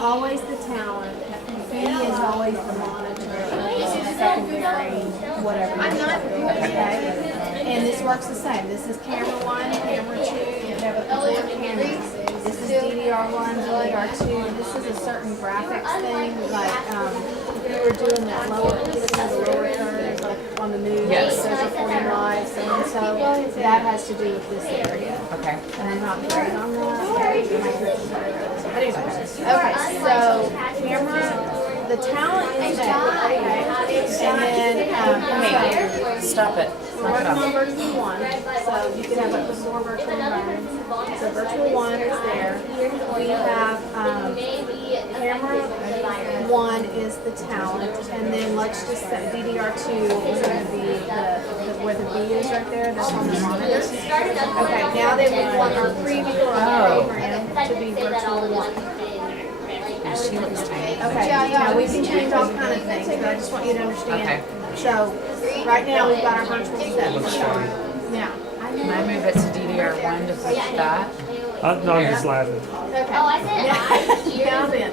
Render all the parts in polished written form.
always the talent. He is always the monitor, secondary, whatever. Okay? And this works the same. This is camera 1, camera 2. You have a couple of cameras. This is DDR1, DDR2. This is a certain graphics thing, like if you were doing that lower, the lower third, like on the news, Yes. there's a 40 live, so and so. That has to do with this area. Okay. And I'm not great on that. But anyway, okay, so camera, the talent is there, and then Stop it. we're working on virtual 1, so you can have up to 4 virtual environments. So virtual 1 is there. We have camera 1 is the talent, and then let's just say DDR2 is going to be where the B is right there. That's on the monitor. Okay, now that we want our preview or our program to be virtual 1. She looks tiny. Okay, now we can change all kind of things, but I just want you to understand. So, right now we've got our virtual set. Now, Can I move it to DDR1 to push that? No, I'm just laughing. okay. Now then,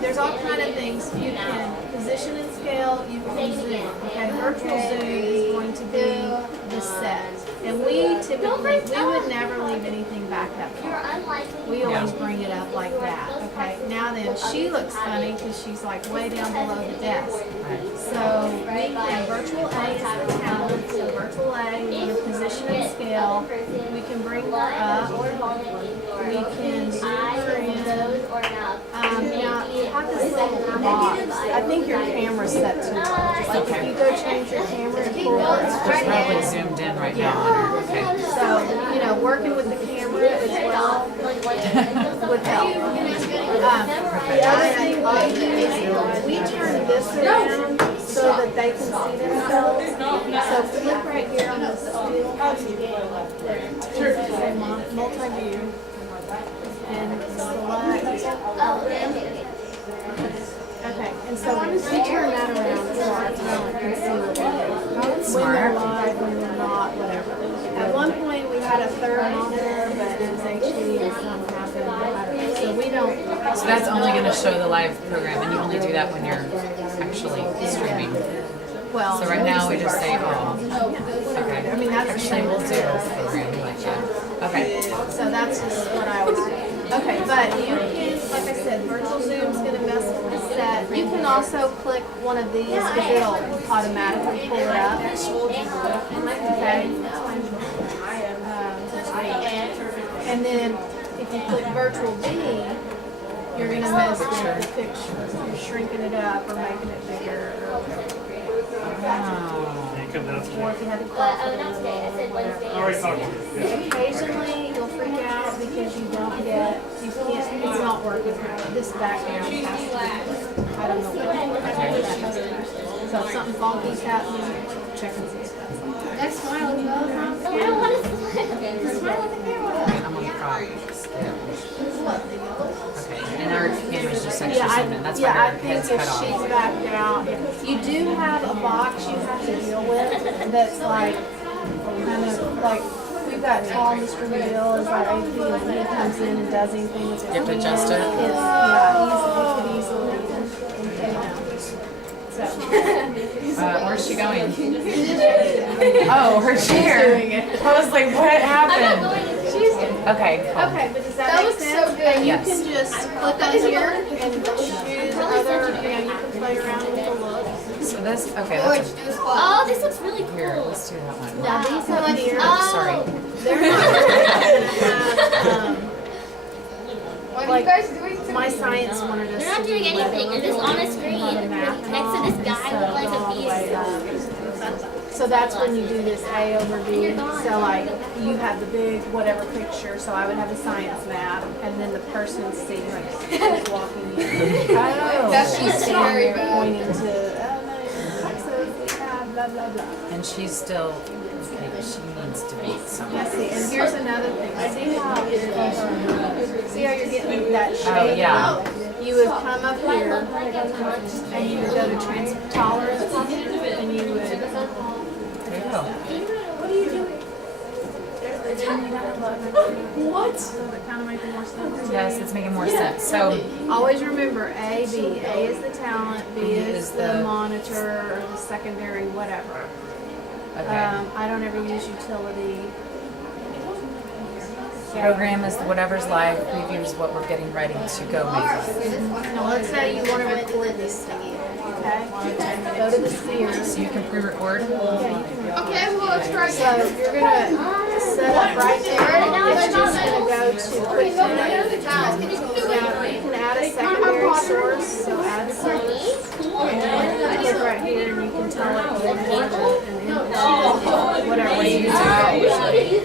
there's all kind of things. You can position and scale, you can zoom. Okay, virtual zoom is going to be the set. And we typically, we would never leave anything back that far. We always bring it up like that. Okay, now then, she looks funny because she's like way down below the desk. So we can virtual A is the talent, so virtual A, we can position and scale. We can bring her up. We can zoom her in. Now, you have this little box. I think your camera's set too low. Like if you go change your camera and pull her up. She's probably zoomed in right now on her. Okay. So, you know, working with the camera as well would help. The other thing we do is we turn this around so that they can see themselves. So flip right here on this multi-view and select. Okay, and so we turn that around so our talent can see what we're doing. When they're live, when they're not, whatever. At one point, we had a third monitor, but it was HD and something happened. So we don't. So that's only going to show the live program, and you only do that when you're actually streaming. Well, So right now we just say, oh, I mean, that's actually we'll do a program like that. Okay. So that's just what I always do. Okay, but you can, like I said, virtual zoom's gonna mess with the set. You can also click one of these because it'll automatically pull it up. Okay. And then if you click virtual B, you're gonna mess with the picture. You're shrinking it up or making it bigger. Or if you had to crop it a little. Occasionally you'll freak out because you don't get, you can't, it's not working right. This background has to be, I don't know what. So if something funky's happening, check and see if that's like that. That smile is well. I don't want to smile at the camera. I'm on the prop scale. Okay. And our camera's just extra Yeah, zoomed in. That's why yeah, I her think head's if cut she's off. backed out, you do have a box you have to deal with that's like, kind of like, we've got tall Mr. McGill is our AP, and when he comes in and does anything with his You have to adjust it? It's, yeah, he could easily, you know. So. Where's she going? Oh, her chair. I was like, what happened? She's good. Okay, cool. Okay, but does that That make looks sense? so good. And you Yes. can just click on here and choose other, you know, you can play around with the look. So this, okay, Which that's is Oh, this looks really here. cool. Let's do that one. Now these up here, Sorry. they're not gonna have, What are like, you guys doing to my me? science wanted us They're not to doing do anything, and this on a screen math and next all, to this and guy so with like go all a the V. way up. So that's when you do this A over B. So like you have the big whatever picture. So I would have a science map, and then the person sitting like walking in. Oh. That's She's just standing very there bad. pointing to, oh no, Texas, we have blah blah blah. And she's still, okay, she needs to be somewhere. Let's see, and here's another thing. See how you're getting that shade? Oh, yeah. You would come up here and you would go to tolerance and you would. There you go. What are you doing? What? So that kind of making more sense. Yes, it's making more sense. So Always remember A, B. A is the talent, B is the monitor or the secondary, whatever. okay. I don't ever use utility. Program is whatever's live. Preview is what we're getting ready to go make. Now let's say you want to record this thing, okay? Go to the spheres. So you can pre-record. Okay, well, let's try So you're gonna set up right there. It's just gonna go to quick time. Now you can add a secondary source. So add source. And click right here, and you can tell it to import and import whatever you use.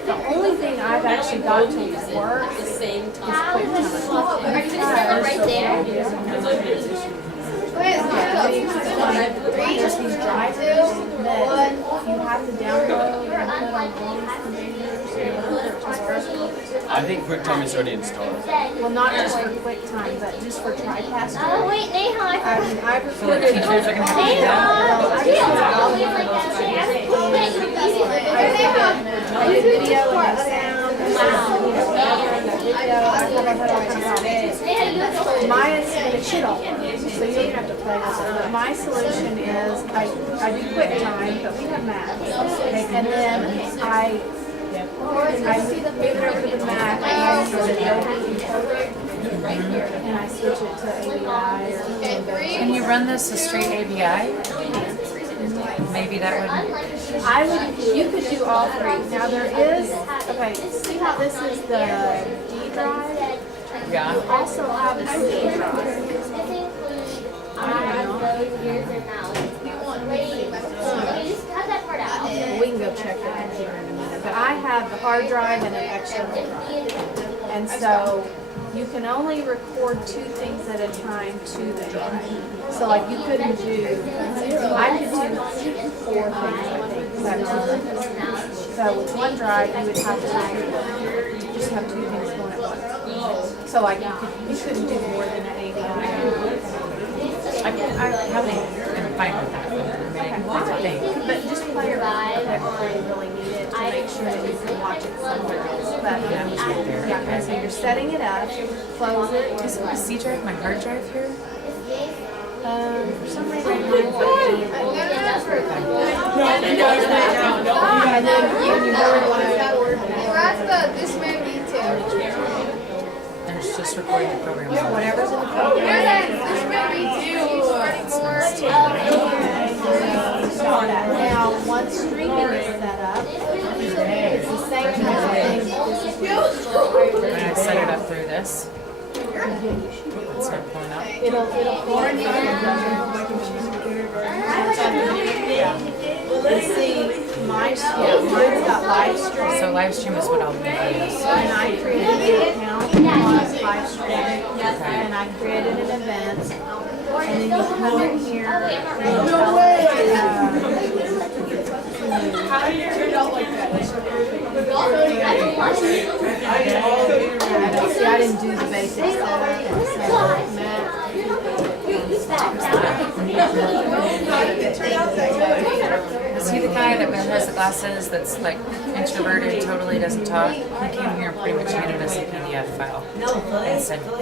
The only thing I've actually got to work is quick time. Right there. There's these drivers that you have to download and put on all these computers. I think QuickTime is already installed. Well, not just for QuickTime, but just for Oh TriCaster. wait, Neha, I mean, I've So the recorded. teachers are gonna have to do that. I did video and sound. Mine's in a chittle, so you don't have to play with it. But my solution is I do QuickTime, but we have Mac, and then I move it over to the Mac and I use the Adobe encoder, and I switch it to AVI or. Can you run this as straight ABI? Maybe that would. You could do all three. Now there is, okay, see how this is the D drive? You Yeah. also have a C drive. ears and mouth. Okay, just cut that part out. We can go check the computer in a minute, but I have the hard drive and an external drive. And so you can only record 2 things at a time to the drive. So like you couldn't do, I could do 4 things, I think, 'cause I have 2. So with one drive, you would have to just have 2 things going at once. So like you couldn't do more than an AVI. I probably am fine with that. I mean, I think. But just play your vibe before you really need it to make sure that you can watch it somewhere else. But yeah, okay, so you're setting it up, close it. Is my C drive, my hard drive here? For some reason, mine's and then when you really want to record, This may be too. And it's just recording the program. whatever's in the program. This may be too. Stop that. Now, once streaming is set up, it's the same type of thing. When I set it up through this, it's start pulling up. It'll pull in and see mine's got live stream. So live stream is what I'll do for this. And I created an account on live stream, and I created an event, and then you come in here and you tell How do you turn out like that? see, I didn't do the basics Is he the guy that has the glasses that's like introverted, totally doesn't talk? He came here and pretty much handed us a PDF file and said, go.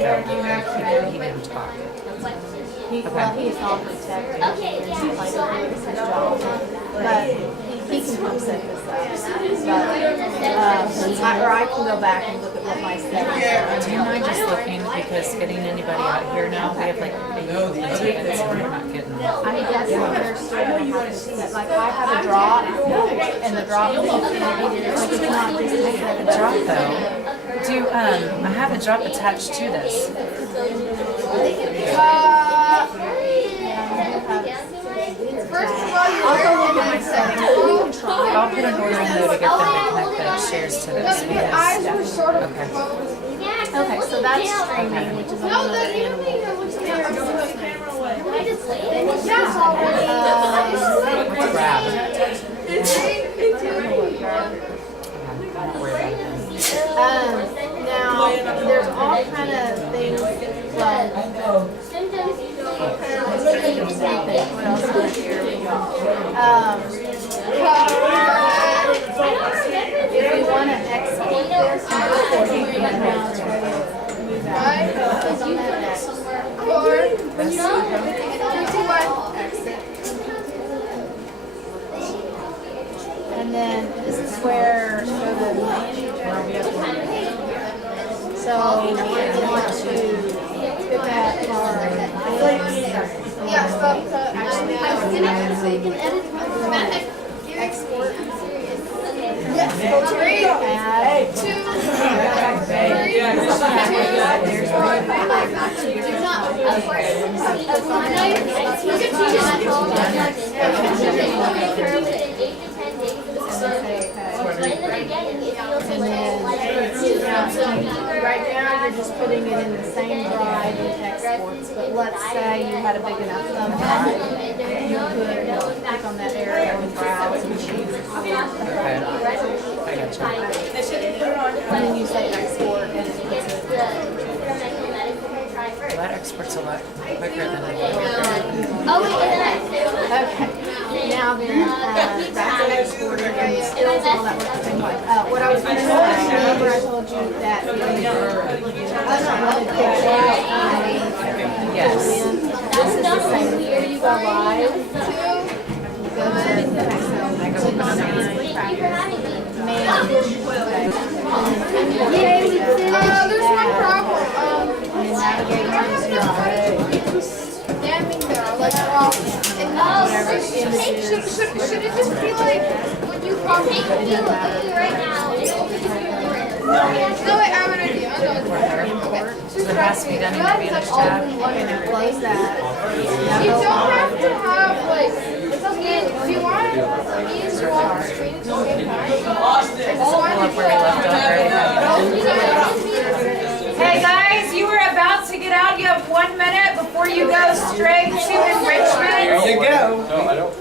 He didn't talk. Well, he's all protected. Like, it's his job. But he can come set this up. But, or I can go back and look at what my settings are. Do you mind just looking, because getting anybody out here now, we have like 8 tickets and we're not getting them. I'm guessing they're still gonna have to see that. Like, I have a drop, and the drop is like, it's not just I have a drop though. I have a drop attached to this. I'll go look at my settings. We can try. I'll put an order in though to get them to connect the shares to this. Eyes were Because, sort of okay. Okay, so that's streaming, which is another animal. What's a grab? Now, there's all kind of things like, what else is there? Here we go. If we want to Right now it's ready to move out. Click on that X. 4, 2, 1. And then this is where go to so we want to pick out our Yeah, stop. actually So you can edit export. Yes, go 3, Add 2, 3. Right now, you're just putting it in the same drive with exports, but let's say you had a big enough thumb drive, you could click on that area and browse and choose. Okay. I gotcha. And then you say export and it puts it. Well, that export's a lot quicker than I thought. Okay. Now then, that's an exporter and stills and all that works the same way. What I was going to say, remember I told you that I don't want to pick out Yes. this is the same. Here you go live. You go to click on There's one problem. and navigate to your Standing there, like, should it just be like when you copy? Right now. No, wait, I have an idea. I know it's better. Okay. So it has to be done in the Advantage tab. Okay, now close that. You don't have to have like. It's okay if you want to swap the screen. It's okay. Pull up where we left off right. Hey guys, you were about to get out. You have 1 minute before you go straight to enrichment. There you go. No, I don't.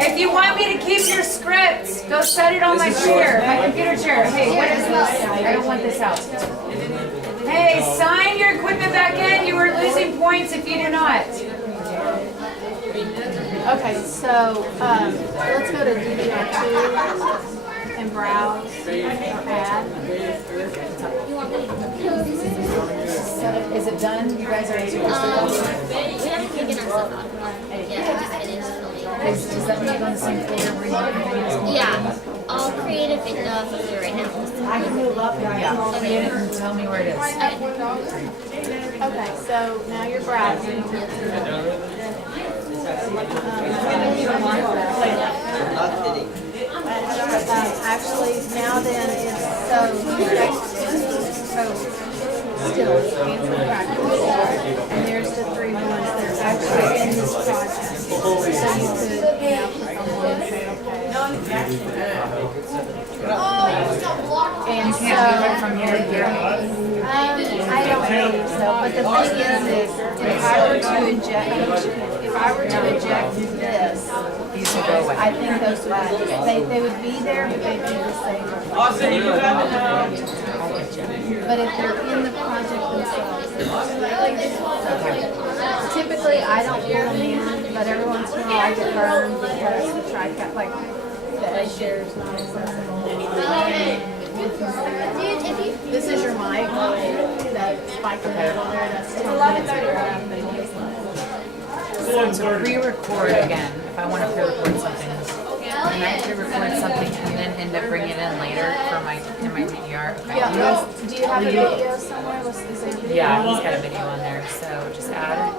If you want me to keep your scripts, go set it on my chair, my computer chair. Hey, what is this? I don't want this out. Hey, sign your equipment back in. You are losing points if you do not. Okay, so let's go to DDR2 and browse or add. Is it done? You guys are We haven't taken our stuff out. Yeah, just finished filming. Does that mean on the same folder where you Yeah, I'll create a video for you right now. I can move up. Yeah, create it and tell me where it is. Okay, so now you're browsing. Actually, now then it's so still answer practice. And there's the 3 ones that are actually in this project. So you could now click on one and say okay. And You can't move it from here to here. I don't believe so, but the thing is if I were to eject this, These will go away. I think those would, they would be there, but they'd be disabled. But if they're in the project themselves, typically I don't pull them in, but every once in a while I get burned because the TriCaster, like the edge share is not accessible. This is your mic, that spike in there, that's telling me So to pre-record again, if I want to pre-record something, can I pre-record something and then end up bringing it in later for my DVR? Okay. Yeah, do you have a video somewhere? Is there a video? Yeah, he's got a video on there, so just add it.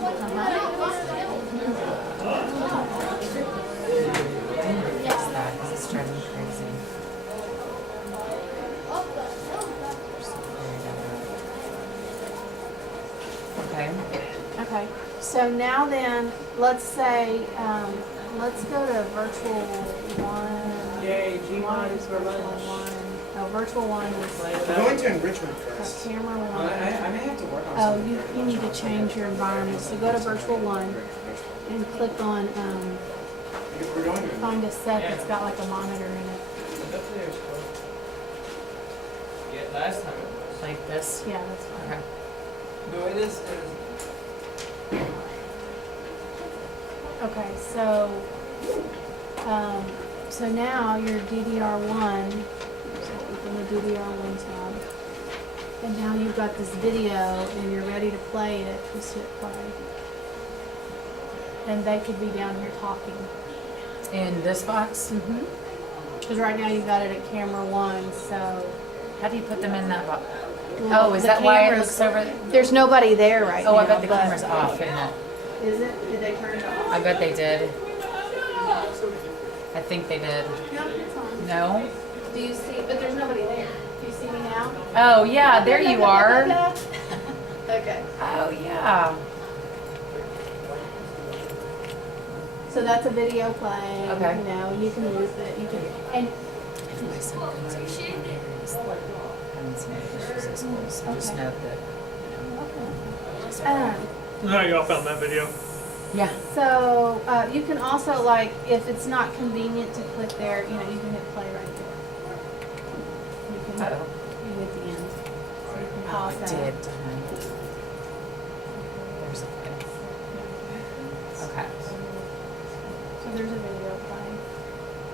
Fix that, 'cause it's driving me crazy. Okay. Okay, so now then, let's say, let's go to virtual one. Yay, Gmod is Virtual one. Oh, virtual one is We're going to enrichment first. camera I one. may have to work on Oh, something. you need to change your environment, so go to virtual one and click on, If we're going to find a set that's got like a monitor in it. Yeah, last time it was. Like this. Yeah, that's fine. Okay. No, it is. Okay, so now your DDR1, in the DVR1 tab. And now you've got this video and you're ready to play it. Just hit play. And they could be down here talking. In this box? Mm-hmm. Because right now you've got it at camera 1, so. How do you put them in that box? Well, Oh, is the that why it cameras- looks over? There's nobody there right now. Oh, I bet the but- camera's off, isn't it? Is it? Did they turn it off? I bet they did. I think they did. No, it's on. No? Do you see? But there's nobody there. Do you see me now? Oh, yeah, there you are. Okay. Oh, yeah. So that's a video playing. Okay. You know, you can use it. You can, and Just Okay. note that. No, y'all found that video. Yeah. so you can also, like, if it's not convenient to click there, you know, you can hit play right there. You can hit, Uh-oh. you hit the end. So you can Oh, pause it that. did. There's a Okay. So there's a video playing.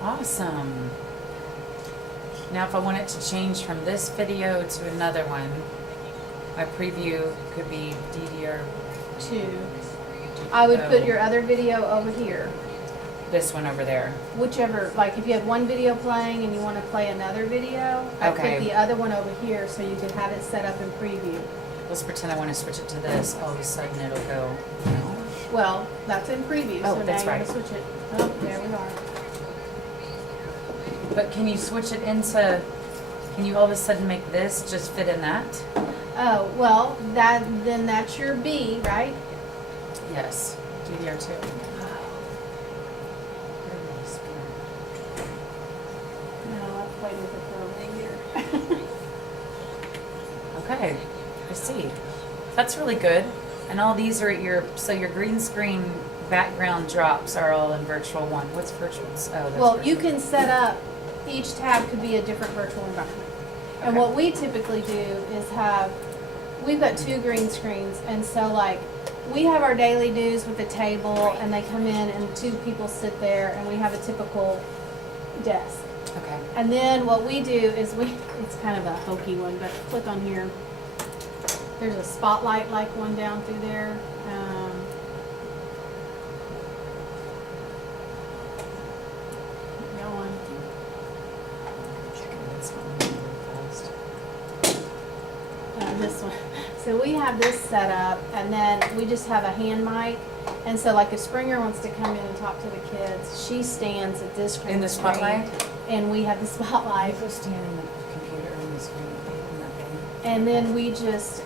Awesome. Now, if I want it to change from this video to another one, my preview could be DDR. 2. I would put your other video over here. This one over there. Whichever, like if you had one video playing and you want to play another video, I Okay. put the other one over here so you could have it set up in preview. Let's pretend I want to switch it to this. All of a sudden, it'll go. Well, that's in preview, Oh, so now that's you're right. gonna switch it. Oh, there we are. But can you switch it into? Can you all of a sudden make this just fit in that? Oh, well, then that's your B, right? Yes. DDR2. No, I've played with it for over a year. Okay, I see. That's really good. And all these are at your green screen background drops are all in virtual 1. What's virtual? Oh, that's Well, virtual. you can set up, each tab could be a different virtual environment. And Okay. what we typically do is we've got 2 green screens, and so like, we have our daily news with the table, and they come in and 2 people sit there, and we have a typical desk. Okay. And then what we do is it's kind of a hokey one, but click on here. There's a spotlight like one down through there. Keep going. This one. So we have this set up, and then we just have a hand mic. And so like if Springer wants to come in and talk to the kids, she stands at this green In the screen, spotlight? and we have the spotlight. Go stand in the computer on the screen. In that thing. And then we just,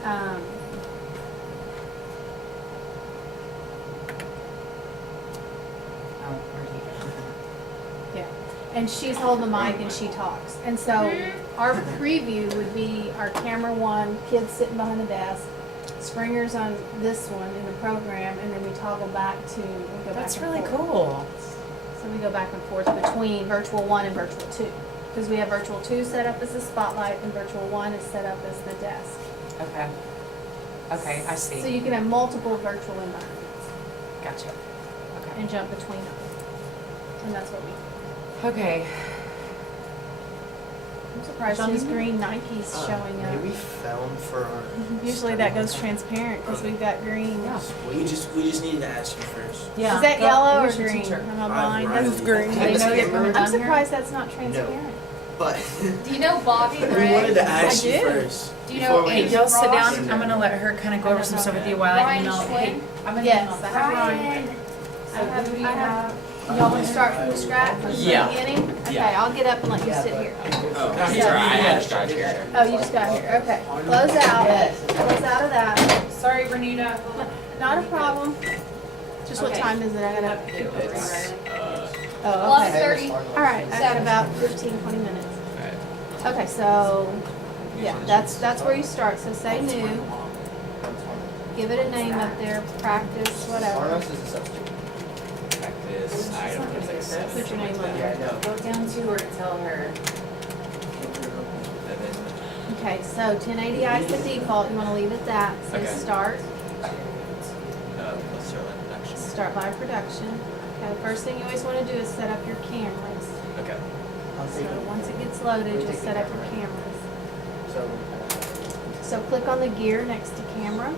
Oh, where'd he go? yeah. And she's holding the mic and she talks. And so our preview would be our camera 1, kids sitting behind the desk, Springer's on this one in the program, and then we toggle back to, we go That's back and really forth. cool. So we go back and forth between virtual 1 and virtual 2. Because we have virtual 2 set up as the spotlight and virtual 1 is set up as the desk. Okay. Okay, I see. So you can have multiple virtual environments Gotcha. Okay. and jump between them. And that's what we do. Okay. I'm surprised his green Nike's showing up. Maybe film for our. Usually that goes transparent because we've got green. Yeah. We just needed to ask you first. Yeah. Is that Go- yellow or who's your green? teacher? Am I blind? Riley. That's green. They know you're coming I'm down here? surprised that's not transparent. But Do you know Bobby we Ray? wanted to ask I you do. first. Do you know before we- Hey, y'all sit Ross? down. I'm gonna let her kind of go over some stuff with you while I Ryan email. Schwinn? Hey, I'm gonna Yes, email. I have Ryan. I have, y'all want to start from the scratch, from the Yeah. beginning? Okay, I'll get up and let you sit here. Oh, he's right. I had to start here. Oh, you just got here, okay. Close out, close out of that. Sorry, Renita. Not a problem. Just what Okay. time is it? I gotta, oh, 11:30. All right, I got about 15, 20 minutes. Okay, so, yeah, that's where you start. So say new. Give it a name up there, practice, whatever. Practice item is Put your name on there. Go down to her and tell her. Okay, so 1080i is the default. You want to leave it that. Say Okay. start. Let's start with production. Start live production. Okay, the first thing you always want to do is set up your cameras. Okay. So once it gets loaded, just set up your cameras. So click on the gear next to camera.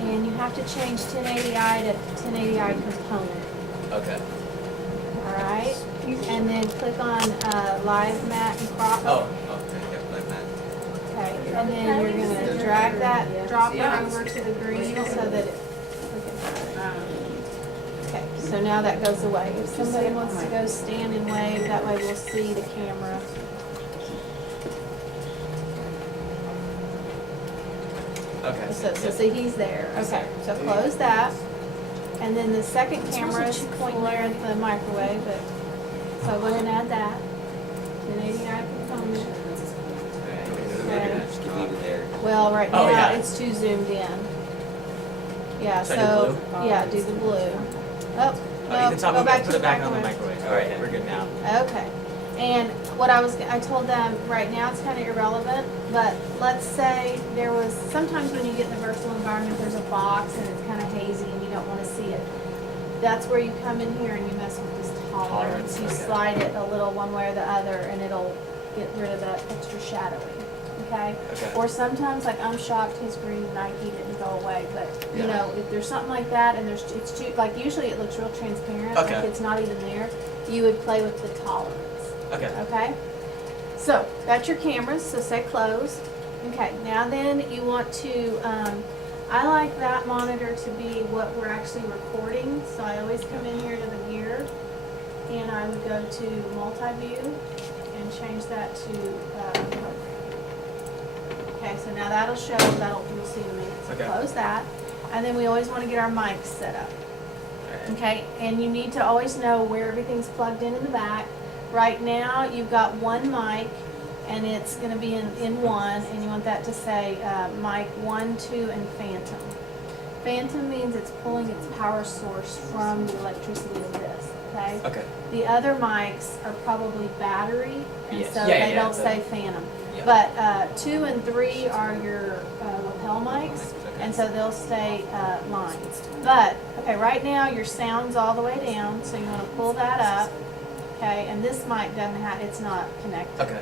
And you have to change 1080i to 1080i component. Okay. Alright? And then click on live mat and crop. Oh, okay, yep, like that. Okay, and then you're gonna drag that dropper over to the green so that it, look at that. Okay, so now that goes away. If somebody wants to go stand and wave, that way we'll see the camera. Okay. So see, he's there. Okay, so close that. And then the second camera is pointing there at the microwave, but, so go ahead and add that. 1080i component. Okay. Just keep leaving there. Well, right Oh, now, yeah. it's too zoomed in. Yeah, Should I do so, blue? yeah, do the blue. Oh, Oh, no, you can tell go me back to to put the it back on the microwave. microwave. Alright, we're good now. Okay. And what I told them, right now it's kind of irrelevant, but let's say there was, sometimes when you get in the virtual environment, there's a box and it's kind of hazy and you don't want to see it. That's where you come in here and you mess with this tolerance. You Okay. slide it a little one way or the other and it'll get rid of that extra shadowing, okay? Okay. Or sometimes, like I'm shocked his green Nike didn't go away, but you Yeah. know, if there's something like that and it's too, like usually it looks real transparent, Okay. like it's not even there, you would play with the tolerance. Okay. Okay? So, that's your cameras, so say close. Okay, now then you want to, I like that monitor to be what we're actually recording, so I always come in here to the gear, and I would go to multi-view, and change that to, okay, so now that'll show, you'll see me. So Okay. close that, and then we always want to get our mics set up. Alright. Okay, and you need to always know where everything's plugged in the back. Right now, you've got one mic, and it's going to be in one, and you want that to say mic 1, 2, and phantom. Phantom means it's pulling its power source from the electricity of this, okay? Okay. The other mics are probably battery, and Yes. so Yeah, they yeah, don't the- say phantom. Yeah. But 2 and 3 are your lapel mics, Okay. and so they'll stay line. But, okay, right now your sound's all the way down, so you want to pull that up, okay? And this mic doesn't have, it's not connected. Okay.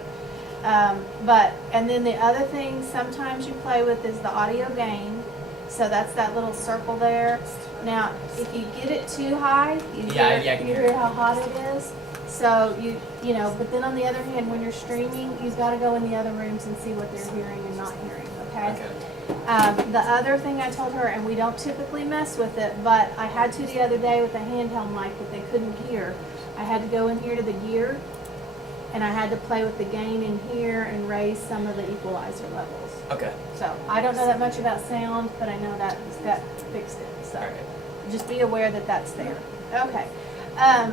And then the other thing sometimes you play with is the audio gain. So that's that little circle there. Now, if you get it too high, you Yeah, I can you hear hear it. how hot it is. So you know, but then on the other hand, when you're streaming, you've got to go in the other rooms and see what they're hearing and not hearing, okay? Okay. The other thing I told her, and we don't typically mess with it, but I had to the other day with a handheld mic that they couldn't hear. I had to go in here to the gear, and I had to play with the gain in here and raise some of the equalizer levels. Okay. So I don't know that much about sound, but I know that fixed it. So Alright. just be aware that that's there. Okay. And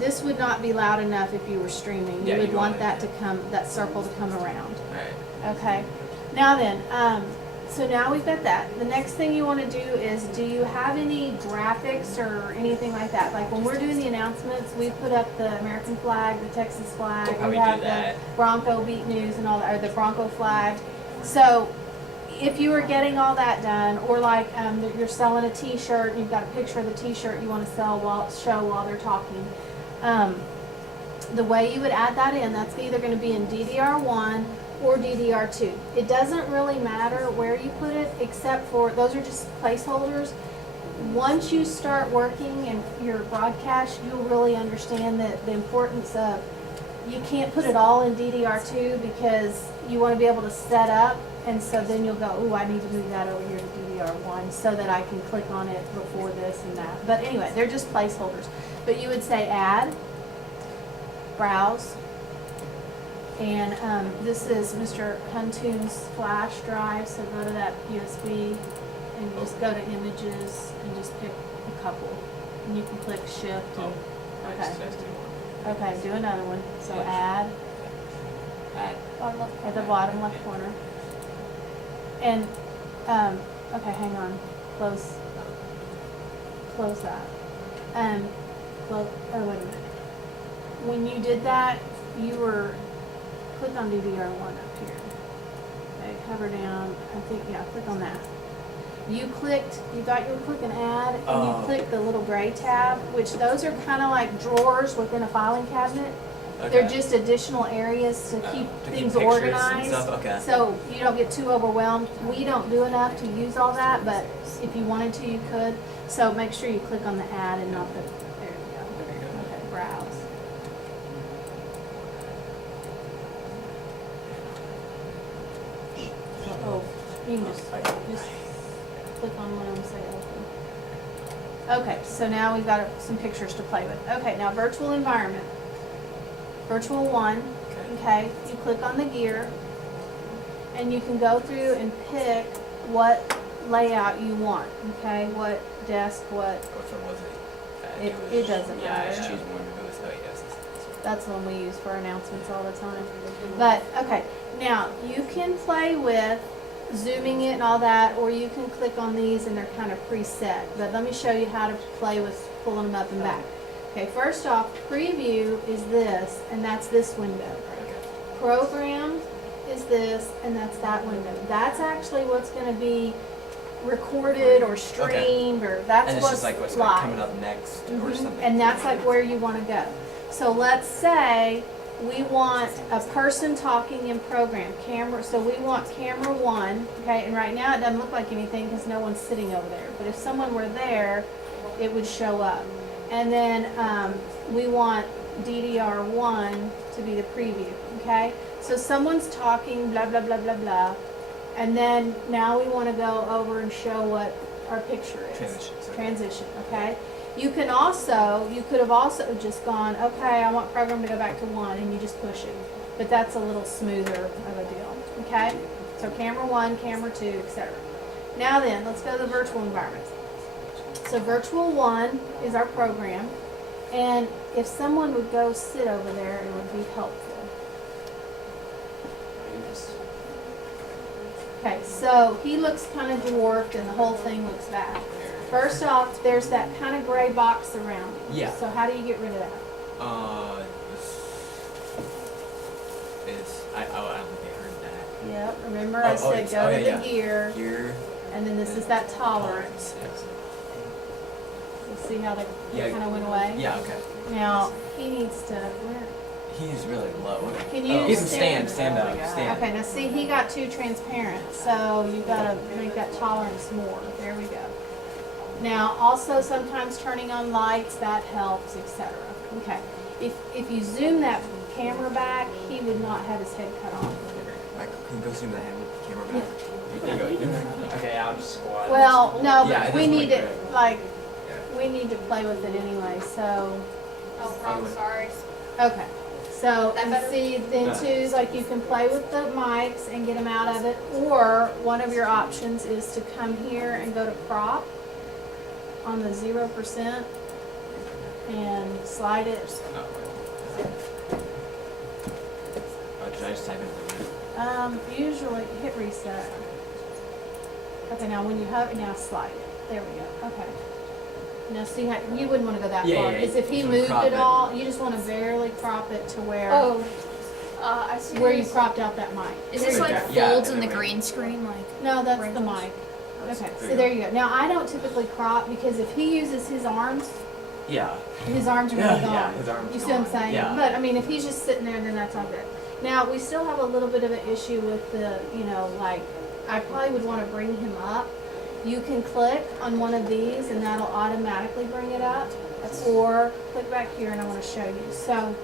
this would not be loud enough if you were streaming. Yeah, You would you want want that to come, that circle to come around. Alright. Okay. Now then, so now we've got that. The next thing you want to do is, do you have any graphics or anything like that? Like when we're doing the announcements, we put up the American flag, the Texas flag, We'll we probably have do that. the Bronco beat news and all that, or the Bronco flag. So if you were getting all that done, or like you're selling a T-shirt and you've got a picture of the T-shirt you want to show while they're talking, the way you would add that in, that's either going to be in DDR1 or DDR2. It doesn't really matter where you put it, except for those are just placeholders. Once you start working in your broadcast, you'll really understand that the importance of, you can't put it all in DDR2 because you want to be able to set up, and so then you'll go, oh, I need to move that over here to DDR1 so that I can click on it before this and that. But anyway, they're just placeholders. But you would say add, browse, and this is Mr. Huntoon's flash drive, so go to that USB and just go to images and just pick a couple. And you can click shift and, okay. Okay, do another one. So add at the bottom left corner. And, okay, hang on. Close that. Oh, wait a minute. When you did that, you were, click on DDR1 up here. Okay, hover down, I think, yeah, click on that. you thought you were clicking add, and you Oh. clicked the little gray tab, which those are kind of like drawers within a filing cabinet. Okay. They're just additional areas to keep things pictures and organized. stuff? Okay. So you don't get too overwhelmed. We don't do enough to use all that, but if you wanted to, you could. So make sure you click on the add and not the, there you go. There you go. Okay, browse. Oh, you can just click on one and say open. Okay, so now we've got some pictures to play with. Okay, now virtual environment. Virtual 1, okay, you click on the gear, and you can go through and pick what layout you want, okay, what desk, what, Which one was it? It doesn't Yeah, I matter. just choose one. It was, oh, yes. that's the one we use for announcements all the time. But, okay, now, you can play with zooming it and all that, or you can click on these and they're kind of preset. But let me show you how to play with pulling them up and back. Okay, first off, preview is this, and that's this window. Program is this, and that's that window. That's actually what's going to be recorded or streamed, or that's And it's what's just like what's live. like coming up next or Mhm. something. And that's like where you want to go. So let's say we want a person talking in program, camera, so we want camera 1, okay, and right now it doesn't look like anything because no one's sitting over there. But if someone were there, it would show up. And then we want DDR1 to be the preview, okay? So someone's talking, blah, blah, blah, blah, blah. And then now we want to go over and show what our picture is. Transition, sorry. Transition, okay? You could have also just gone, okay, I want program to go back to 1, and you just push it. But that's a little smoother of a deal, okay? So camera 1, camera 2, etc. Now then, let's go to the virtual environment. So virtual 1 is our program, and if someone would go sit over there, it would be helpful. Okay, so he looks kind of dwarfed and the whole thing looks bad. First off, there's that kind of gray box around him. Yeah. So how do you get rid of that? I don't think I heard that. Yep, remember I said it's- go to yeah, the gear, Here. and then this is that tolerance. Yes. You see how that Yeah. kind of went away? Yeah, okay. Now, he needs to, where? He's really low. Can you He can stand? stand up, stand. Okay, now see, he got too transparent, so you gotta make that tolerance more. There we go. Now, also sometimes turning on lights, that helps, etc. Okay, if you zoom that camera back, he would not have his head cut off. Michael, can you go zoom the camera back? There you go. Okay, I'll just squat. Well, no, Yeah, but it we doesn't need look to, good. like, we need to play with it anyway, so, Oh, wrong, sorry. okay. So, That and better? see, then too, like you can play with the mics and get them out of it, or one of your options is to come here and go to crop on the 0% and slide it. Should I just type it? Usually, hit reset. Okay, now when you have, now slide it. There we go, okay. Now see how, you wouldn't want to go that Yeah, far, yeah, because if he just wanna moved crop it it. all, you just want to barely crop it to where, Oh, I see. where you cropped out that mic. Is this like Yeah, folds in the anyway. green screen? Like, No, that's Right. the mic. Okay, There so you there you go. Now, I don't typically crop, because if he uses his arms are Yeah. really Yeah, gone. his arm's You see what I'm gone. saying? Yeah. But, I mean, if he's just sitting there, then that's all good. Now, we still have a little bit of an issue with the, like, I probably would want to bring him up. You can click on one of these and that'll automatically bring it up. Or click back here and I want to show you. So,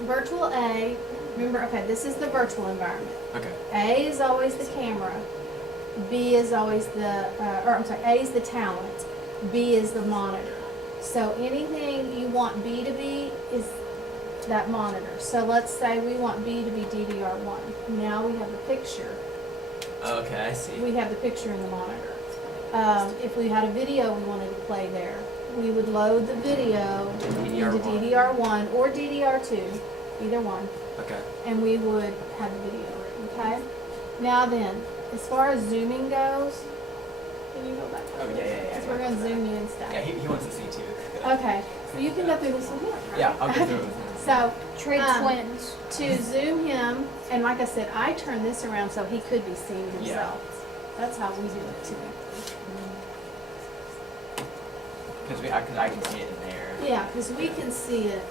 virtual A, remember, okay, this is the virtual environment. Okay. A is always the camera. B is always the, A is the talent. B is the monitor. So anything you want B to be is that monitor. So let's say we want B to be DDR1. Now we have the picture. Okay, I see. We have the picture in the monitor. If we had a video we wanted to play there, we would load the video into DDR1 or DDR2, either one, Okay. and we would have the video, okay? Now then, as far as zooming goes, can you go back? Oh, yeah. Because we're gonna zoom in and stuff. Yeah, he wants to see too. Okay, so you can go through this with him. Yeah, I'll go through it. So, trade to zoom him, and like I said, I turned this around so he could be seeing Yeah. himself. That's how we do it typically. Because I can see it in there. Yeah, because we can see it.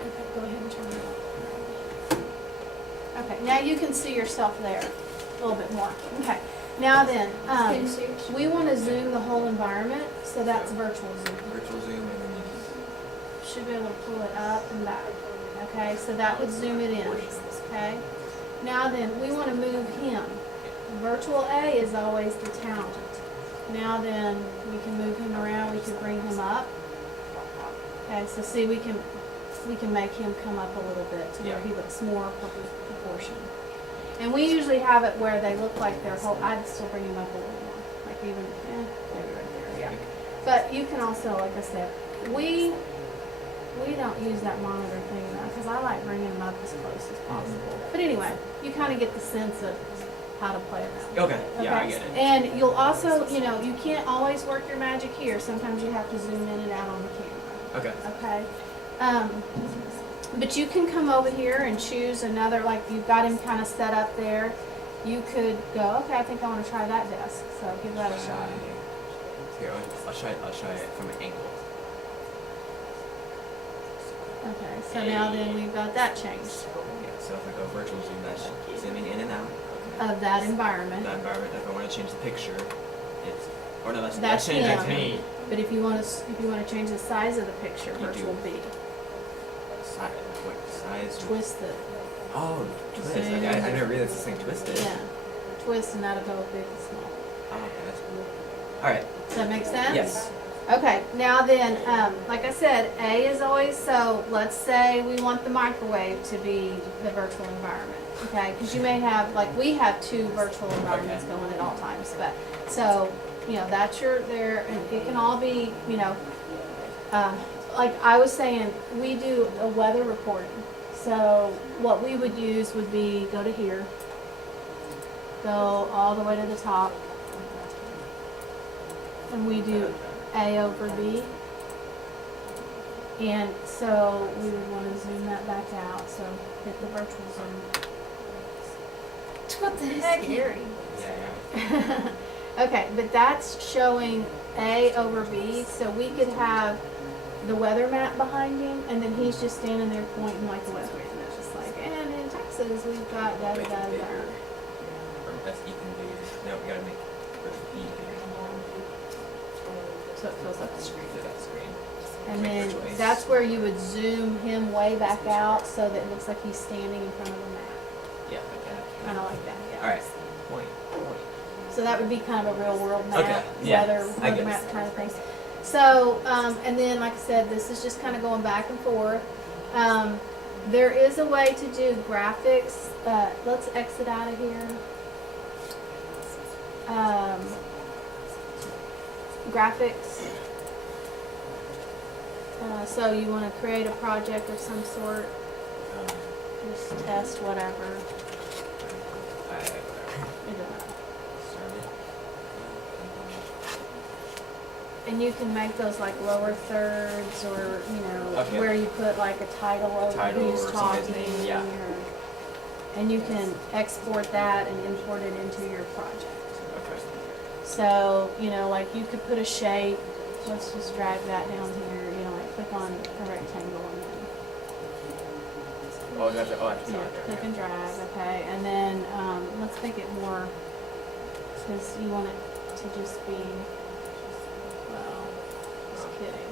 Okay, go ahead and turn it on. Okay, now you can see yourself there a little bit more. Okay, now then, we want to zoom the whole environment, so that's virtual zoom. Virtual zoom and then you Should be able to pull it up and back. Okay, so that would zoom it in. Okay, now then, we want to move him. Virtual A is always the talent. Now then, we can move him around, we can bring him up. Okay, so see, we can make him come up a little bit to where he looks more proportioned. And we usually have it where they look like they're whole, I'd still bring him up a little more, like even, maybe right there, yeah. But you can also, like I said, we don't use that monitor thing because I like bringing them up as close as possible. But anyway, you kind of get the sense of how to play around. Okay, yeah, I get it. And you'll also, you can't always work your magic here. Sometimes you have to zoom in and out on the camera. Okay. Okay? But you can come over here and choose another, like you've got him kind of set up there. You could go, okay, I think I want to try that desk. So give that a shot. Here, I'll try it from an angle. Okay, so now then we've got that changed Yeah, so if I go virtual zoom, that's zooming in and out. Okay. of that environment. That environment, if I want to change the picture, it's, or no, that's That's changing him. me. But if you want to change the size of the picture, You virtual do. B. Size? Twist it. Oh, twist. Zoom. Okay, I never realized this thing twisted. Yeah. Twist and that'll go big and small. Oh, okay, that's cool. Alright. Does that make sense? Yes. Okay, now then, like I said, A is always, so let's say we want the microwave to be the virtual environment, okay? Because you may have, like we have 2 virtual environments going at all times, but, so, that's there, and it can all be, like I was saying, we do a weather reporting. So what we would use would be, go to here, go all the way to the top, and we do A over B. And so we would want to zoom that back out, so hit the virtual zoom. What the heck? Scary. Yeah. Okay, but that's showing A over B, so we could have the weather map behind him, and then he's just standing there pointing like the weather man. It's just like, and in Texas, we've got da da Make da it da. bigger. Or that's even bigger. No, we gotta make it bigger. So it fills up the screen. That screen. And Make then virtual A's. that's where you would zoom him way back out so that it looks like he's standing in front of the map. Yeah, like that. Kind of like that, yeah. Alright. Point. So that would be kind of a real world map, Okay, yeah, weather I get map it. kind of thing. So, and then like I said, this is just kind of going back and forth. There is a way to do graphics. Let's exit out of here. Graphics. So you want to create a project of some sort, just test whatever. Whatever. It doesn't matter. Start it. And you can make those like lower thirds or, Okay. where you put like a title of title who's or somebody's talking. name, yeah. And you can export that and import it into your project. Okay. So, like you could put a shape. Let's just drag that down here, like click on a rectangle and then. Oh, that's it. Oh, I saw Yeah, it there. click and drag, okay. And then, let's make it more, because you want it to just be, well, just kidding.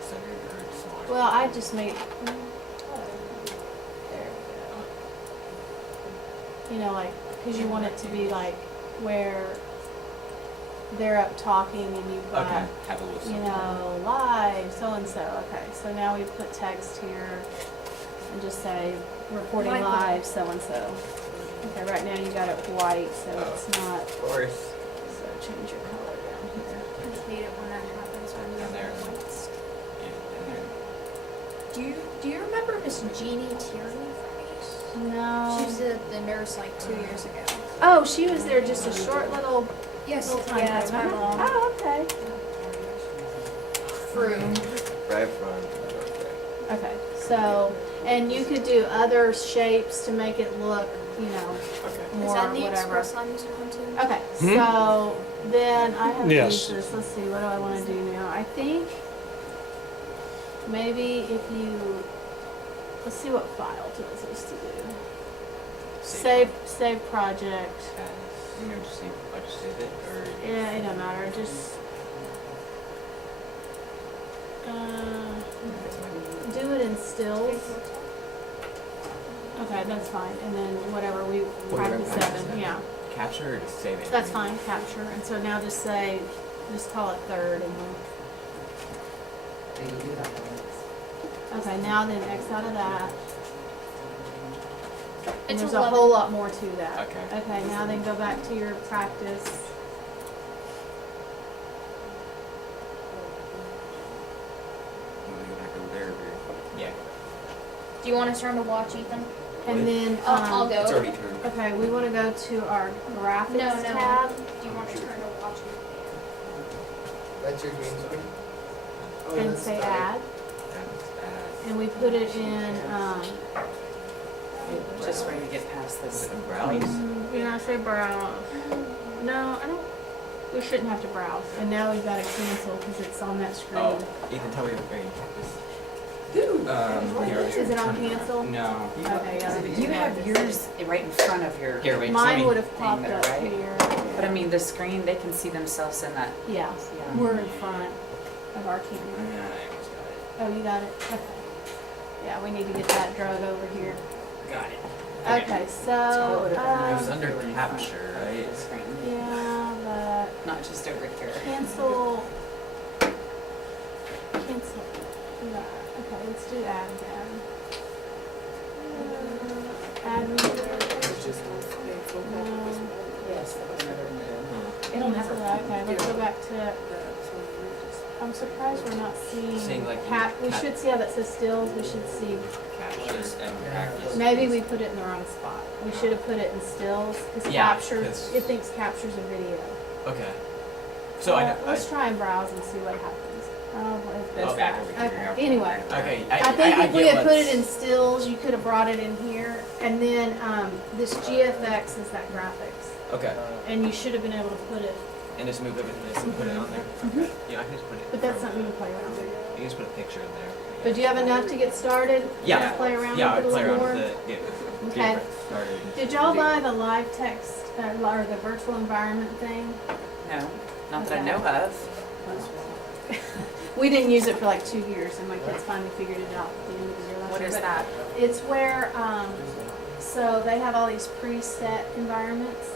Centered or smaller. Well, I just made, there we go. Like, because you want it to be like where they're up talking and you've got, Okay. Have a little live, so-and-so. Okay, so now we put text here and just say, reporting White. live, so-and-so. Okay, right now you got it white, so Oh. it's not, Of course. so change your color down here. I hate it when that happens when Down there. you Yeah, in there. Do you remember Miss Jeannie Tierney from me? No. She was the nurse like 2 years ago. Oh, she was there just a short little Yes, time. yeah, that's my mom. Oh, okay. Froom. Right from the north there. Okay, so And you could do other shapes to make it look, you know, Okay. more Is that the whatever. express I'm using on too? Okay, so then I have Yes. used this. Let's see, what do I want to do now? I think maybe if you, let's see what file tells us to do. Save project. You know, just save, I just save it, or Yeah, it don't matter. Just do it in stills. Okay, that's fine. And then whatever we practice 7, yeah, capture or just save it? that's fine. Capture. And so now just say, just call it third, and then okay. Now then X out of that. And It's there's 11. a whole lot more to that. Okay. Okay, now then go back to your practice. Let me go back over there. Yeah. Do you want us to turn to watch, Ethan? And then, I'll go. It's already turned. okay, we want to go to our graphics No. tab Do you want to turn to watch? That's your green screen? Oh, and that's say fine. add, and we put it in, Just ready to get past this. Browse. you know, say browse. No, I don't, we shouldn't have to browse. And now we've got to cancel because it's on that screen. Oh, Ethan, tell me where you check this. Here. Is it on cancel? No. Okay, yeah. You have yours right in front of your. Here, wait. Mine would have thing popped there, up right? here. But I mean, the screen, they can see themselves in that. Yeah, Yeah. we're in front of our camera. Oh, you got it? Okay. Yeah, we need to get that drug over here. Got it. Okay, so, It was under capture, right? Screen. yeah, but Not just over here. cancel that. Okay, let's do add again. Add reader. No. Yes, that was another one. It'll never. Okay, let's go back to. I'm surprised we're not Seeing, seeing like, we cap- should see how that says stills. We should see. Captures and practice. Maybe we put it in the wrong spot. We should have put it in stills because Yeah, capture. 'cause- It thinks captures a video. Okay. So I know. Let's try and browse and see what happens. Oh, it's Oh, back over here. Okay. Anyway. Okay. I think if we get had put it what's- in stills, you could have brought it in here. And then this GFX is that graphics. Okay. And you should have been able to put it, And just move it with this and put it on there. Okay. Yeah, I can just put it. but that's something you can play around with. You can just put a picture in there. But do you have enough to get started? Yeah. Just play around Yeah, with I'd it a play little around more? with it. Okay. Get started. Did y'all buy the live text or the virtual environment thing? No, not that I know of. We didn't use it for like 2 years, and my kids finally figured it out at the end of the year last What year. is But that? it's where, so they have all these preset environments.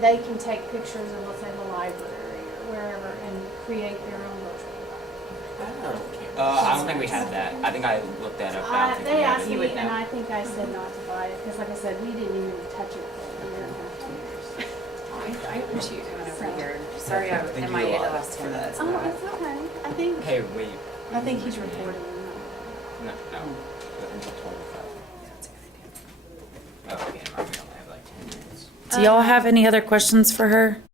They can take pictures of, let's say, the library or wherever and create their own virtual environment. I don't think we had that. I think I looked that up. I don't think They we had asked it. me, and I think I said not to buy it, because like I said, we didn't even touch it for a year and a half, 2 years. I appreciate you coming over here. Sorry, I was Thank in you my a ear the lot last for 10 that. minutes. Oh, it's okay. Hey, wait. I think he's recording. No. Until 12:05. Yeah, that's a good idea. Oh, okay. We only have like 10 minutes. Do y'all have any other questions for her?